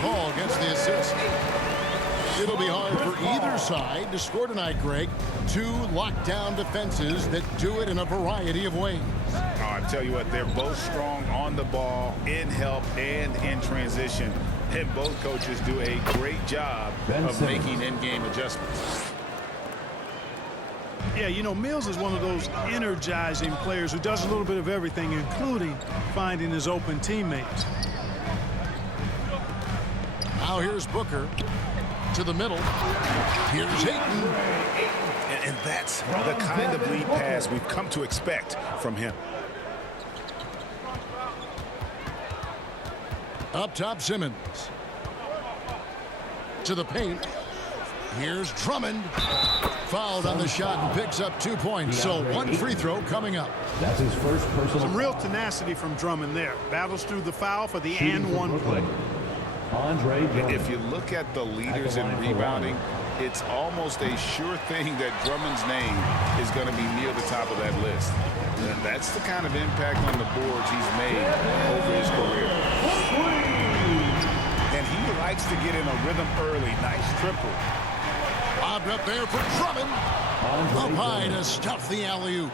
Paul gets the assist. It'll be hard for either side to score tonight, Greg. Two lockdown defenses that do it in a variety of ways. Oh, I tell you what, they're both strong on the ball, in help, and in transition. And both coaches do a great job of making in-game adjustments. Yeah, you know, Mills is one of those energizing players who does a little bit of everything, including finding his open teammates. Now here's Booker to the middle. Here's Ayton. And that's the kind of lead pass we've come to expect from him. Up top, Simmons. To the paint. Here's Drummond. Fouled on the shot and picks up 2 points. So one free throw coming up. That's his first personal. Some real tenacity from Drummond there. Battles through the foul for the and one play. Andre Drummond. If you look at the leaders in rebounding, it's almost a sure thing that Drummond's name is going to be near the top of that list. And that's the kind of impact on the boards he's made over his career. And he likes to get in a rhythm early. Nice triple. Lobbed up there for Drummond. Up high to stuff the alley-oop.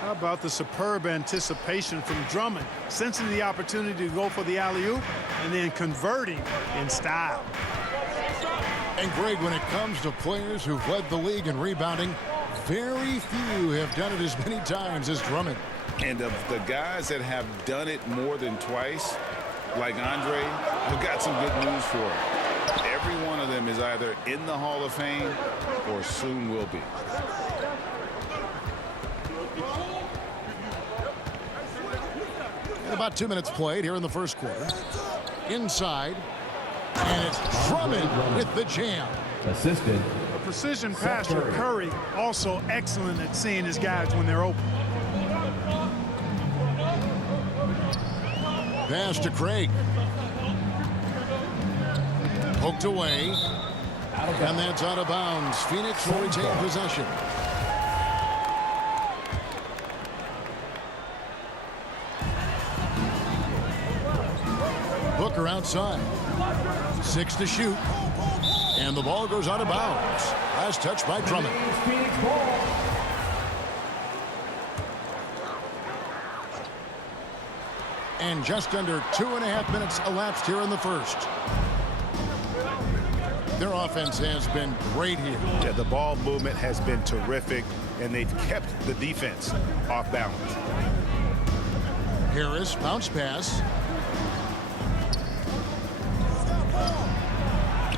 How about the superb anticipation from Drummond, sensing the opportunity to go for the alley-oop and then converting in style. And Greg, when it comes to players who've led the league in rebounding, very few have done it as many times as Drummond. And of the guys that have done it more than twice, like Andre, I've got some good news for him. Every one of them is either in the Hall of Fame or soon will be. About 2 minutes played here in the first quarter. Inside. And it's Drummond with the jam. Assisted. A precision pass for Curry, also excellent at seeing his guys when they're open. Pass to Craig. Poked away. And that's out of bounds. Phoenix will retain possession. Booker outside. 6 to shoot. And the ball goes out of bounds. Last touch by Drummond. And just under 2.5 minutes elapsed here in the first. Their offense has been great here. Yeah, the ball movement has been terrific, and they've kept the defense off balance. Harris, bounce pass.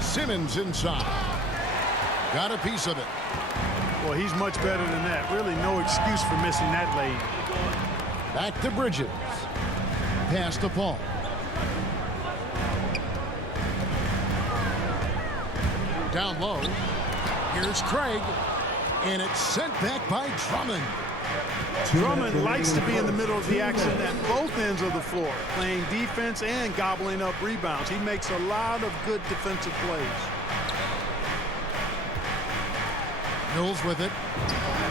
Simmons inside. Got a piece of it. Well, he's much better than that. Really no excuse for missing that lane. Back to Bridges. Pass to Paul. Down low. Here's Craig. And it's sent back by Drummond. Drummond likes to be in the middle of the action at both ends of the floor, playing defense and gobbling up rebounds. He makes a lot of good defensive plays. Mills with it.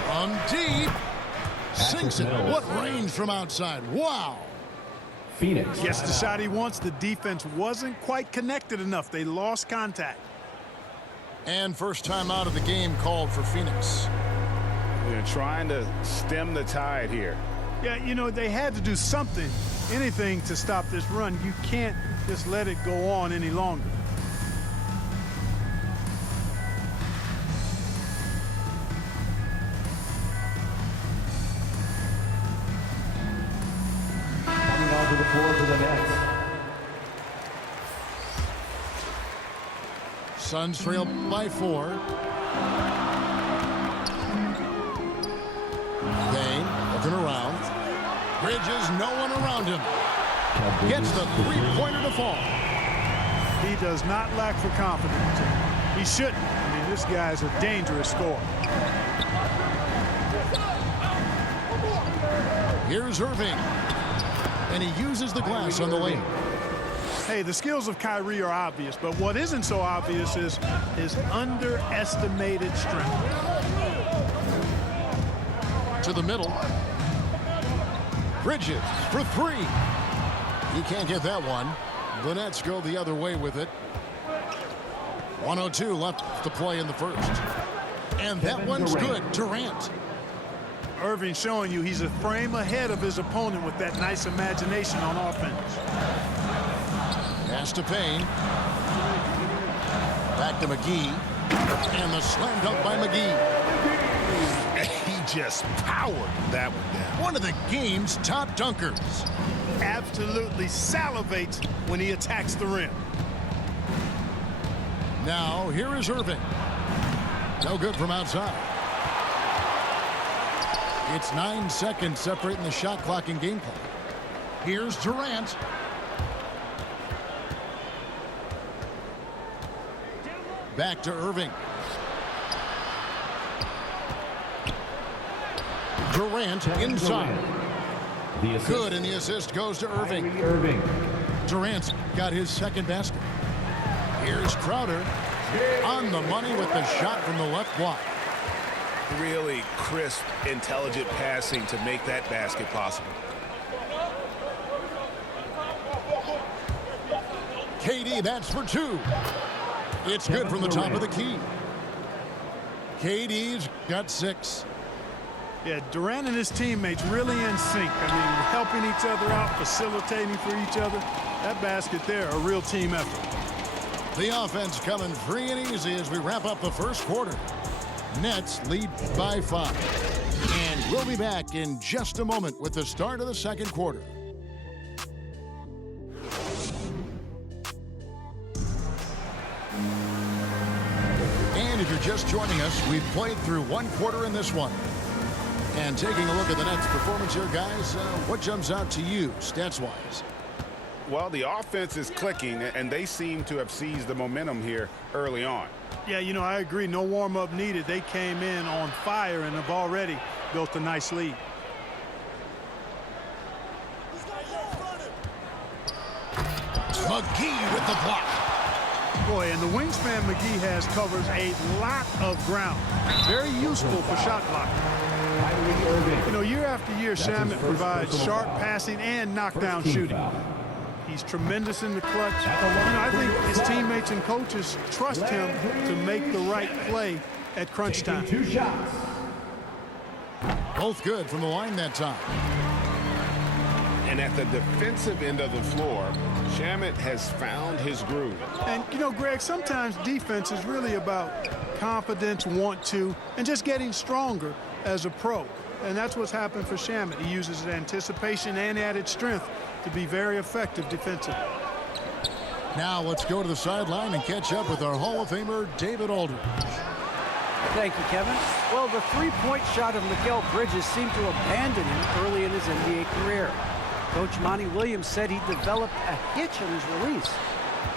From deep. Sinks it. What range from outside. Wow. Phoenix. Gets the shot he wants. The defense wasn't quite connected enough. They lost contact. And first time out of the game called for Phoenix. They're trying to stem the tide here. Yeah, you know, they had to do something, anything to stop this run. You can't just let it go on any longer. Coming onto the floor for the Nets. Suns trail by 4. Bain looking around. Bridges, no one around him. Gets the three-pointer to fall. He does not lack for confidence. He shouldn't. I mean, this guy's a dangerous scorer. Here's Irving. And he uses the glass on the lane. Hey, the skills of Kyrie are obvious, but what isn't so obvious is his underestimated strength. To the middle. Bridges for 3. He can't get that one. The Nets go the other way with it. 1:02 left to play in the first. And that one's good. Durant. Irving showing you he's a frame ahead of his opponent with that nice imagination on offense. Pass to Payne. Back to McGee. And the slam dunk by McGee. He just powered that one down. One of the game's top dunkers. Absolutely salivates when he attacks the rim. Now, here is Irving. No good from outside. It's 9 seconds separating the shot clock and game clock. Here's Durant. Back to Irving. Durant inside. Good, and the assist goes to Irving. Durant's got his second basket. Here's Crowder on the money with the shot from the left block. Really crisp, intelligent passing to make that basket possible. KD, that's for 2. It's good from the top of the key. KD's got 6. Yeah, Durant and his teammates really in sync. I mean, helping each other out, facilitating for each other. That basket there, a real team effort. The offense coming free and easy as we wrap up the first quarter. Nets lead by 5. And we'll be back in just a moment with the start of the second quarter. And if you're just joining us, we've played through one quarter in this one. And taking a look at the Nets' performance here, guys, what jumps out to you stats-wise? Well, the offense is clicking, and they seem to have seized the momentum here early on. Yeah, you know, I agree. No warm-up needed. They came in on fire and have already built a nice lead. McGee with the block. Boy, and the wingspan McGee has covers a lot of ground. Very useful for shot blocking. You know, year after year, Shamet provides sharp passing and knockdown shooting. He's tremendous in the clutch. You know, I think his teammates and coaches trust him to make the right play at crunch time. 2 shots. Both good from the line that time. And at the defensive end of the floor, Shamet has found his groove. And, you know, Greg, sometimes defense is really about confidence, want to, and just getting stronger as a pro. And that's what's happened for Shamet. He uses anticipation and added strength to be very effective defensively. Now let's go to the sideline and catch up with our Hall of Famer, David Aldridge. Thank you, Kevin. Well, the three-point shot of Mikal Bridges seemed to abandon him early in his NBA career. Coach Monty Williams said he developed a hitch in his release.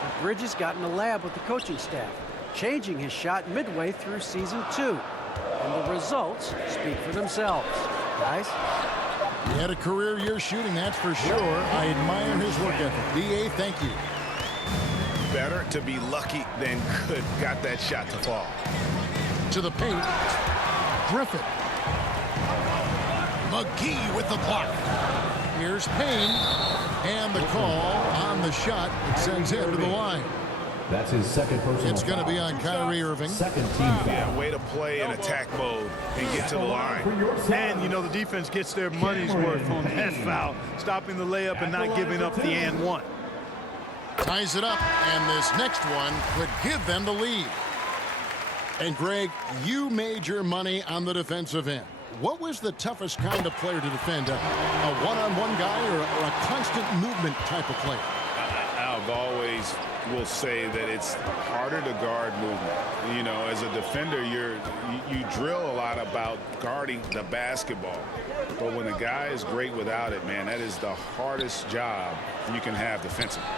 But Bridges got in the lab with the coaching staff, changing his shot midway through season 2. And the results speak for themselves. Guys? He had a career year shooting, that's for sure. I admire his work ethic. D.A., thank you. Better to be lucky than good. Got that shot to fall. To the paint. Griffin. McGee with the block. Here's Payne. And the call on the shot. It sends him to the line. That's his second personal It's going to be on Kyrie Irving. Second team foul. Yeah, way to play in attack mode and get to the line. And, you know, the defense gets their money's worth on that foul, stopping the layup and not giving up the and one. Ties it up, and this next one could give them the lead. And, Greg, you made your money on the defensive end. What was the toughest kind of player to defend? A one-on-one guy or a constant movement type of player? I've always will say that it's harder to guard movement. You know, as a defender, you drill a lot about guarding the basketball. But when a guy is great without it, man, that is the hardest job you can have defensively.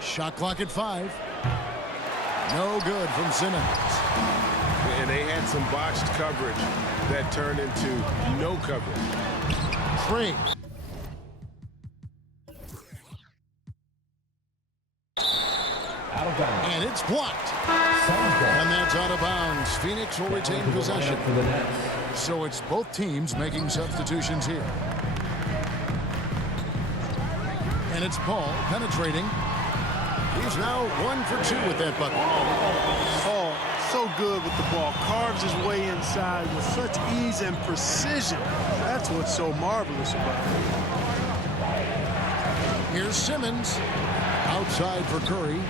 Shot clock at 5. No good from Simmons. And they had some botched coverage that turned into no coverage. Craig. Out of bounds. And it's blocked. And that's out of bounds. Phoenix will retain possession. For the Nets. So it's both teams making substitutions here. And it's Paul penetrating. He's now 1 for 2 with that bucket. Paul, so good with the ball. Carves his way inside with such ease and precision. That's what's so marvelous about it. Here's Simmons. Outside for Curry.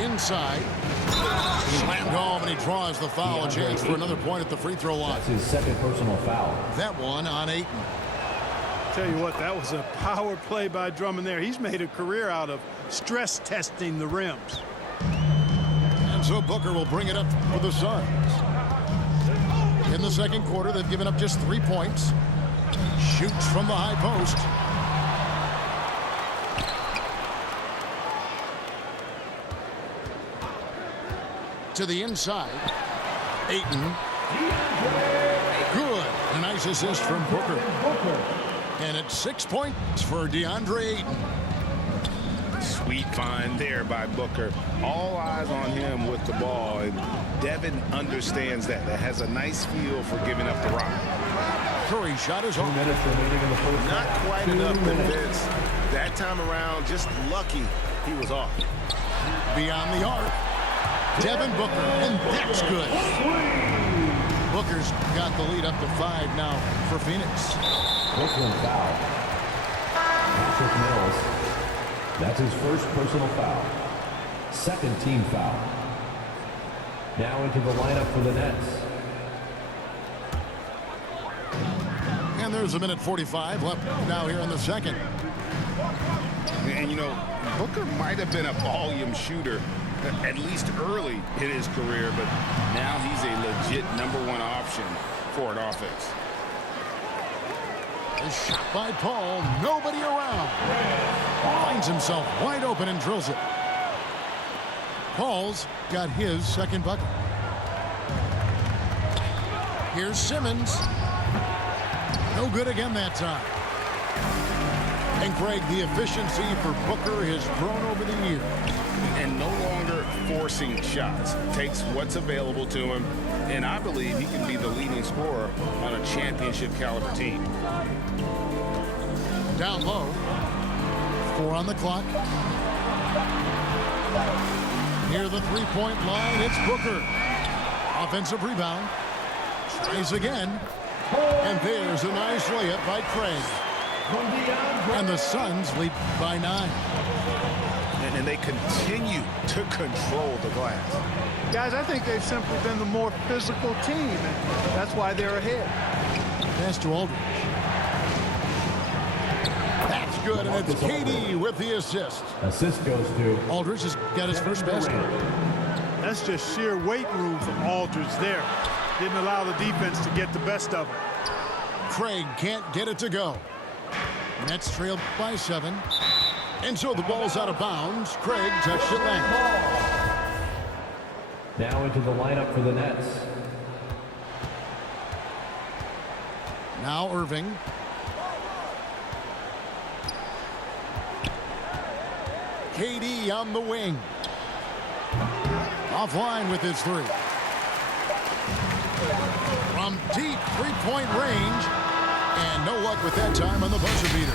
Inside. Slammed home, and he draws the foul. A chance for another point at the free throw line. That's his second personal foul. That one on Ayton. Tell you what, that was a power play by Drummond there. He's made a career out of stress testing the rims. And so Booker will bring it up for the Suns. In the second quarter, they've given up just 3 points. Shoots from the high post. To the inside. Ayton. Good. A nice assist from Booker. And it's 6 points for DeAndre Ayton. Sweet find there by Booker. All eyes on him with the ball. And Devin understands that. That has a nice feel for giving up the rock. Curry shot is 2 off. minutes remaining in the first Not half. quite 2 enough, but minutes. Vince, that time around, just lucky he was off. Beyond the arc. Devin Booker, and that's good. Booker's got the lead up to 5 now for Phoenix. Brooklyn foul. Patrick Mills. That's his first personal foul. Second team foul. Now into the lineup for the Nets. And there's 1:45 left now here in the second. And, you know, Booker might have been a volume shooter, at least early in his career, but now he's a legit #1 option for an offense. A shot by Paul. Nobody around. Finds himself wide open and drills it. Paul's got his second bucket. Here's Simmons. No good again that time. And Greg, the efficiency for Booker has grown over the years. And no longer forcing shots. Takes what's available to him, and I believe he can be the leading scorer on a championship caliber team. Down low. 4 on the clock. Near the three-point line, it's Booker. Offensive rebound. Tries again. And there's a nice layup by Craig. And the Suns lead by 9. And they continue to control the glass. Guys, I think they've simply been the more physical team, and that's why they're ahead. Pass to Aldridge. That's good, and it's KD with the assist. Assist goes to Aldridge has got his first basket. That's just sheer weight room from Aldridge there. Didn't allow the defense to get the best of him. Craig can't get it to go. Nets trailed by 7. And so the ball's out of bounds. Craig touched it last. now into the lineup for the Nets. Now Irving. KD on the wing. Offline with his 3. From deep three-point range. And no luck with that time on the buzzer beater.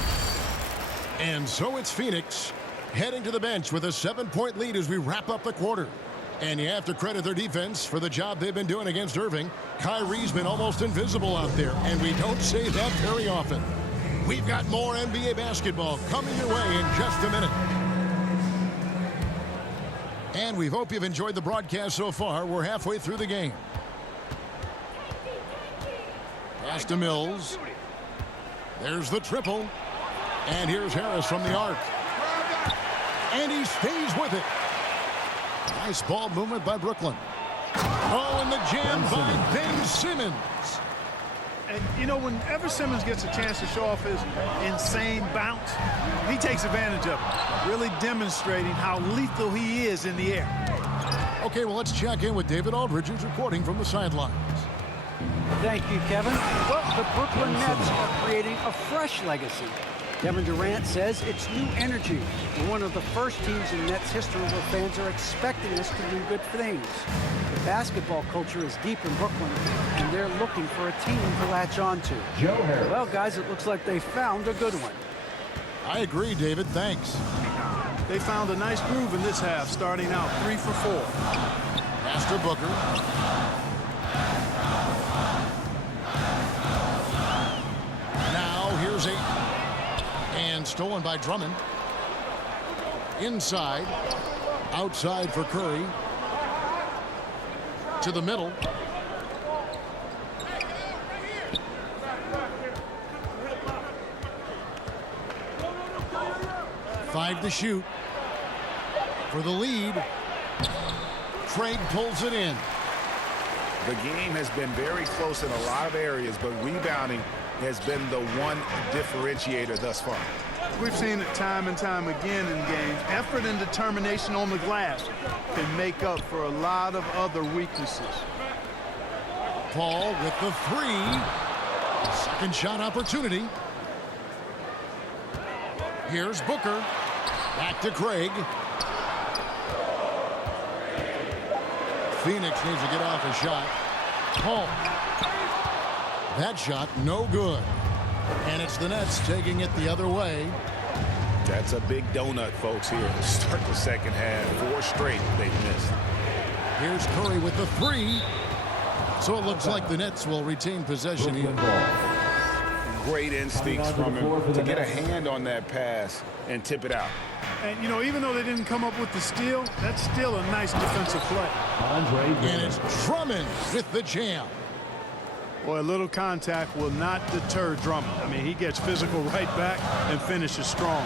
And so it's Phoenix heading to the bench with a 7-point lead as we wrap up the quarter. And you have to credit their defense for the job they've been doing against Irving. Kyrie's been almost invisible out there, and we don't say that very often. We've got more NBA basketball coming your way in just a minute. And we hope you've enjoyed the broadcast so far. We're halfway through the game. Pass to Mills. There's the triple. And here's Harris from the arc. And he stays with it. Nice ball movement by Brooklyn. Oh, and the jam by Ben Simmons. And, you know, whenever Simmons gets a chance to show off his insane bounce, he takes advantage of it, really demonstrating how lethal he is in the air. Okay, well, let's check in with David Aldridge, who's reporting from the sidelines. Thank you, Kevin. Well, the Brooklyn Nets are creating a fresh legacy. Kevin Durant says it's new energy. We're one of the first teams in Nets history where fans are expecting us to do good things. basketball culture is deep in Brooklyn, and they're looking for a team to latch on to. Joe Harris. Well, guys, it looks like they found a good one. I agree, David. Thanks. They found a nice groove in this half, starting out 3 for 4. Pass to Booker. Now here's 8. And stolen by Drummond. Inside. Outside for Curry. To the middle. Five to shoot. For the lead. Craig pulls it in. The game has been very close in a lot of areas, but rebounding has been the one differentiator thus far. We've seen it time and time again in games. Effort and determination on the glass can make up for a lot of other weaknesses. Paul with the 3. Second shot opportunity. Here's Booker. Back to Craig. Phoenix needs to get off a shot. Paul. That shot no good. And it's the Nets taking it the other way. That's a big donut, folks, here to start the second half. 4 straight they've missed. Here's Curry with the 3. So it looks like the Nets will retain possession here. Great instincts from him to get a hand on that pass and tip it out. And, you know, even though they didn't come up with the steal, that's still a nice defensive play. And it's Drummond with the jam. Boy, a little contact will not deter Drummond. I mean, he gets physical right back and finishes strong.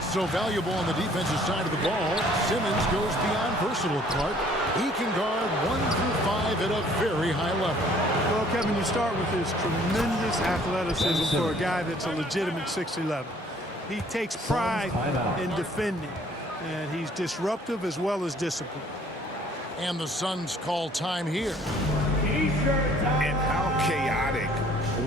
So valuable on the defensive side of the ball. Simmons goes beyond personal part. He can guard 1 through 5 at a very high level. Well, Kevin, you start with his tremendous athleticism for a guy that's a legitimate 6'11". He takes pride in defending, and he's disruptive as well as disciplined. And the Suns call time here. And how chaotic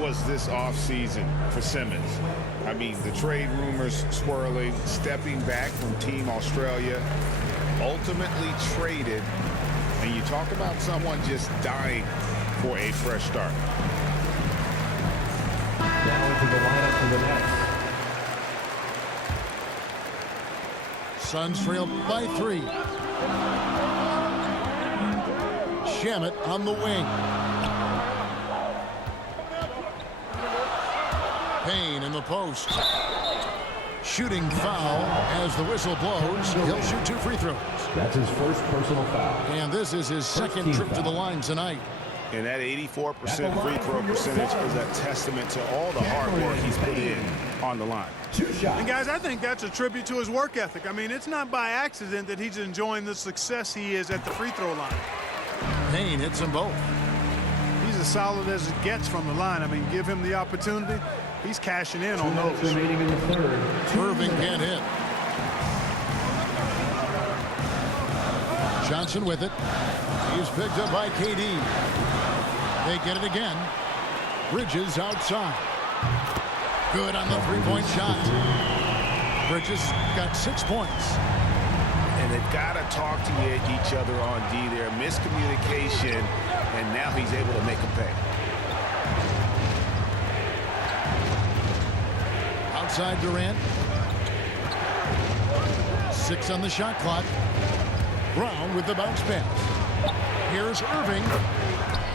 was this offseason for Simmons? I mean, the trade rumors swirling, stepping back from Team Australia, ultimately traded, and you talk about someone just dying for a fresh start. Now into the lineup for the Nets. Suns trail by 3. Shamet on the wing. Payne in the post. Shooting foul as the whistle blows. He'll shoot 2 free throws. That's his first personal foul. And this is his second trip to the line tonight. And that 84% free throw percentage is a testament to all the hard work he's put in on the line. 2 shots. And, guys, I think that's a tribute to his work ethic. I mean, it's not by accident that he's enjoying the success he is at the free throw line. Payne hits them both. He's as solid as it gets from the line. I mean, give him the opportunity. He's cashing in on those. Remaining in the third. Irving can't hit. Johnson with it. He's picked up by KD. They get it again. Bridges outside. Good on the three-point shot. Bridges got 6 points. And they've got to talk to each other on D there. Miscommunication, and now he's able to make them pay. Outside Durant. 6 on the shot clock. Brown with the bounce pass. Here's Irving.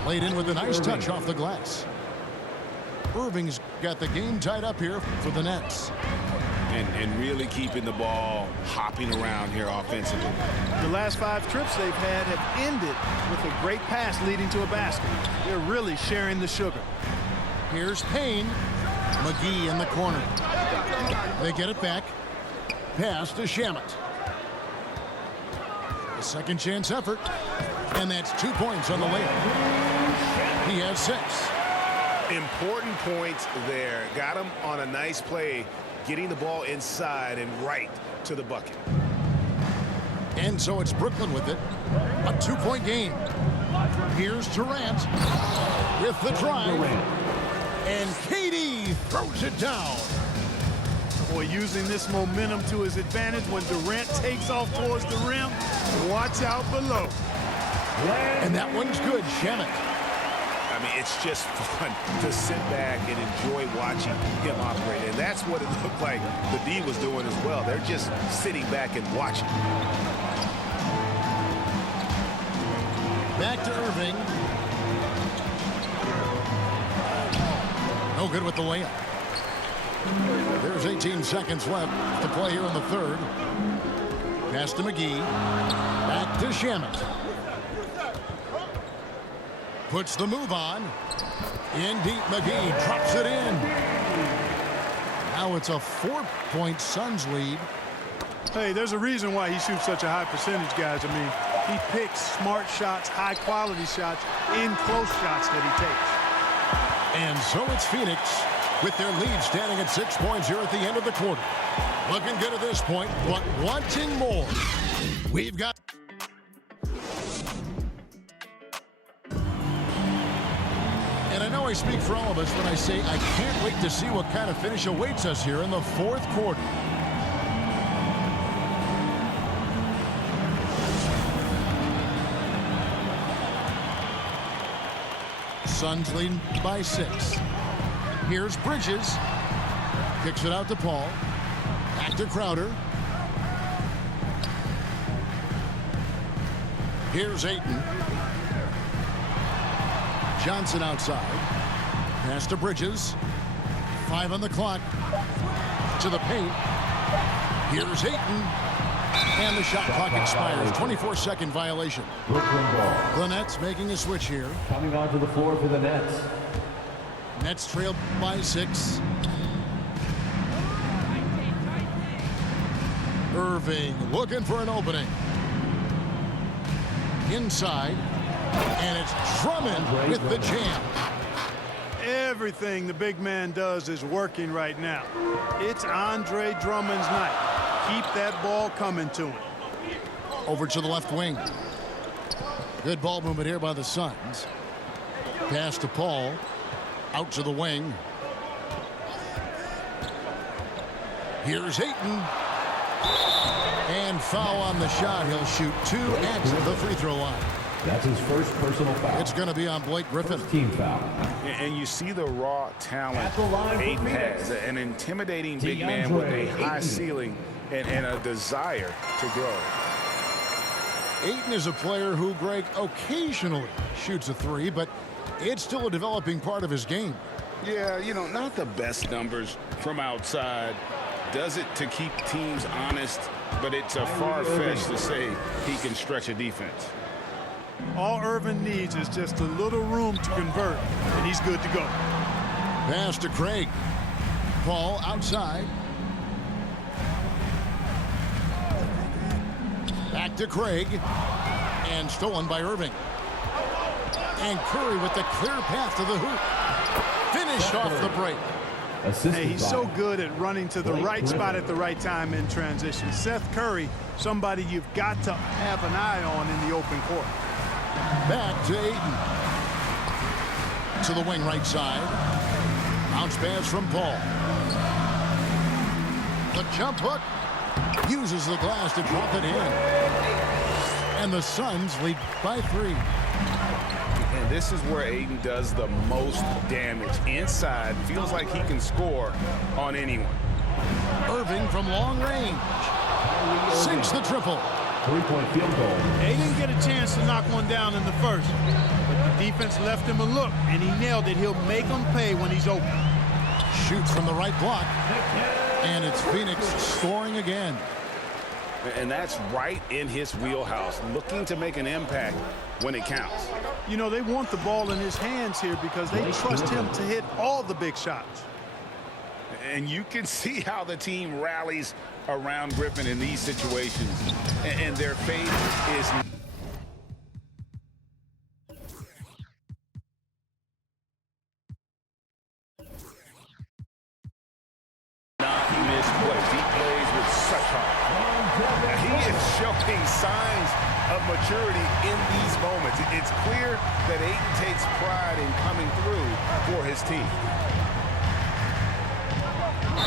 Laid in with a nice touch off the glass. Irving's got the game tied up here for the Nets. And really keeping the ball hopping around here offensively. The last 5 trips they've had have ended with a great pass leading to a basket. They're really sharing the sugar. Here's Payne. McGee in the corner. They get it back. Pass to Shamet. A second chance effort. And that's 2 points on the layup. He has 6. Important points there. Got him on a nice play, getting the ball inside and right to the bucket. And so it's Brooklyn with it. A 2-point game. Here's Durant with the drive. And KD throws it down. Boy, using this momentum to his advantage when Durant takes off towards the rim. Watch out below. And that one's good. Shamet. I mean, it's just fun to sit back and enjoy watching him operate. And that's what it looked like the D was doing as well. They're just sitting back and watching. Back to Irving. No good with the layup. There's 18 seconds left to play here in the third. Pass to McGee. Back to Shamet. Puts the move on. In deep, McGee drops it in. Now it's a 4-point Suns lead. Hey, there's a reason why he shoots such a high percentage, guys. I mean, he picks smart shots, high-quality shots, in close shots that he takes. And so it's Phoenix with their lead standing at 6 points here at the end of the quarter. Looking good at this point, but wanting more. We've got... And I know I speak for all of us when I say I can't wait to see what kind of finish awaits us here in the fourth quarter. Suns leading by 6. Here's Bridges. Kicks it out to Paul. Back to Crowder. Here's Ayton. Johnson outside. Pass to Bridges. 5 on the clock. To the paint. Here's Ayton. And the shot clock expires. 24-second violation. Brooklyn ball. The Nets making a switch here. Coming onto the floor for the Nets. Nets trail by 6. Irving looking for an opening. Inside. And it's Drummond with the jam. Everything the big man does is working right now. It's Andre Drummond's night. Keep that ball coming to him. Over to the left wing. Good ball movement here by the Suns. Pass to Paul. Out to the wing. Here's Ayton. And foul on the shot. He'll shoot 2 at the free throw line. That's his first personal foul. It's going to be on Blake Griffin. First team foul. And you see the raw talent At the line for Ayton Phoenix. has. An intimidating big man with a high ceiling and a desire to grow. Ayton is a player who, Greg, occasionally shoots a 3, but it's still a developing part of his game. Yeah, you know, not the best numbers from outside. Does it to keep teams honest, but it's a far-fetched to say he can stretch a defense. All Irvin needs is just a little room to convert, and he's good to go. Pass to Craig. Paul outside. Back to Craig. And stolen by Irving. And Curry with the clear path to the hoop. Finished off the break. Hey, he's so good at running to the right spot at the right time in transition. Seth Curry, somebody you've got to have an eye on in the open court. Back to Ayton. To the wing right side. Bounce pass from Paul. The jump hook. Uses the glass to drop it in. And the Suns lead by 3. And this is where Ayton does the most damage. Inside, feels like he can score on anyone. Irving from long range. Sinks the triple. 3-point field goal. They didn't get a chance to knock one down in the first, but the defense left him a look, and he nailed it. He'll make them pay when he's open. Shoots from the right block. And it's Phoenix scoring again. And that's right in his wheelhouse, looking to make an impact when it counts. You know, they want the ball in his hands here because they trust him to hit all the big shots. And you can see how the team rallies around Griffin in these situations. And their faith is... not misplaced. He plays with such heart. He is showing signs of maturity in these moments. It's clear that Ayton takes pride in coming through for his team.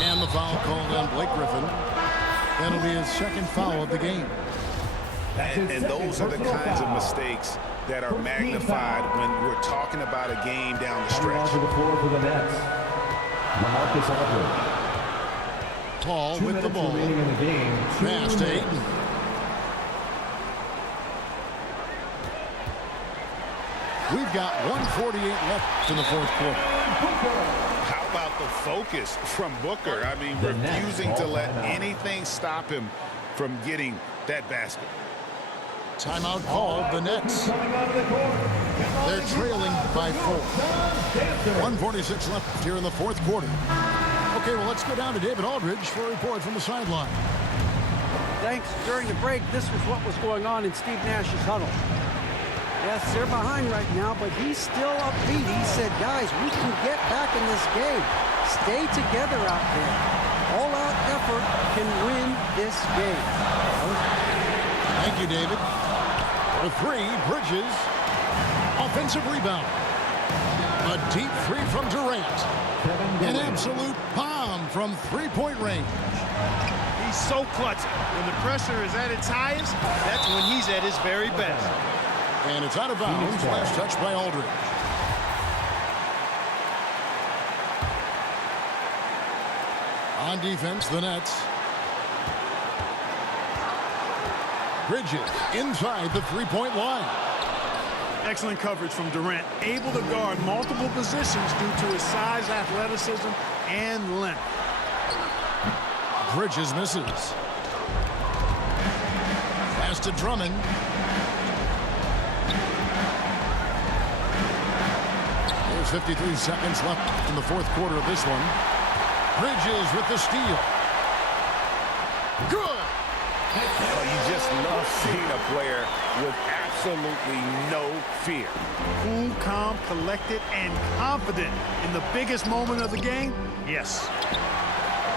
And the foul called on Blake Griffin. That'll be his second foul of the game. And those are the kinds of mistakes that are magnified when we're talking about a game down the Coming stretch. onto the floor for the Nets, LaMarcus Aldridge. Paul 2 with the minutes ball. remaining in the game. Pass to Ayton. We've got 1:48 left in the fourth quarter. How about the focus from Booker? I mean, The Nets refusing to call let timeout. anything stop him from getting that basket. Timeout called the Nets. Coming out of the court. They're trailing by 4. 1:46 left here in the fourth quarter. Okay, well, let's go down to David Aldridge for a report from the sideline. Thanks. During the break, this was what was going on in Steve Nash's huddle. Yes, they're behind right now, but he's still upbeat. He said, guys, we can get back in this game. Stay together out there. All-out effort can win this game. Thank you, David. For 3, Bridges. Offensive rebound. A deep 3 from Durant. An absolute bomb from three-point range. He's so clutch. When the pressure is at its highest, that's when he's at his very best. And it's out of bounds. Last touch by Aldridge. On defense, the Nets. Bridges inside the three-point line. Excellent coverage from Durant. Able to guard multiple positions due to his size, athleticism, and length. Bridges misses. Pass to Drummond. There's 53 seconds left in the fourth quarter of this one. Bridges with the steal. Good. Well, you just love seeing a player with absolutely no fear. Cool, calm, collected, and confident in the biggest moment of the game? Yes.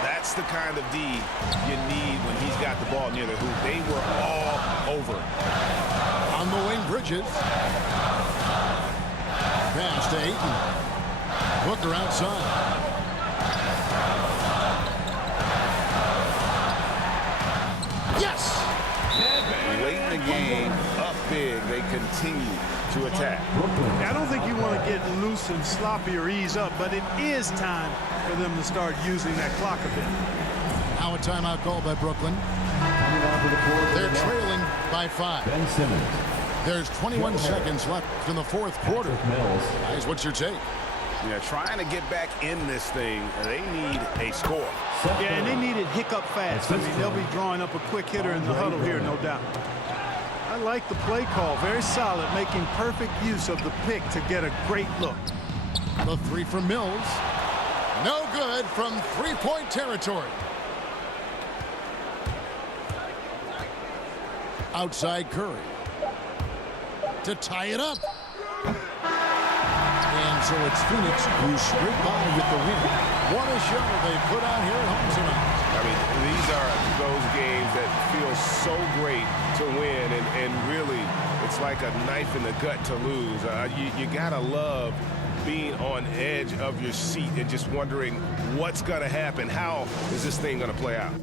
That's the kind of D you need when he's got the ball near the hoop. They were all over. On the wing, Bridges. Pass to Ayton. Booker outside. Yes! Late in the game, up big, they continue to attack. I don't think you want to get loose and sloppy or ease up, but it is time for them to start using that clock a bit. Now a timeout called by Brooklyn. Coming onto the floor for They're the Nets, trailing by 5. Ben Simmons. There's 21 seconds left in the fourth quarter. Mills. Guys, what's your take? Yeah, trying to get back in this thing, they need a score. Yeah, and they need it hiccup fast. I mean, they'll be drawing up a quick hitter in the huddle here, no doubt. I like the play call. Very solid, making perfect use of the pick to get a great look. The 3 from Mills. No good from three-point territory. Outside Curry. To tie it up. And so it's Phoenix who scraped by with the win. What a show they put on here at home tonight. I mean, these are those games that feel so great to win, and really, it's like a knife in the gut to lose. You gotta love being on edge of your seat and just wondering what's gonna happen. How is this thing gonna play out?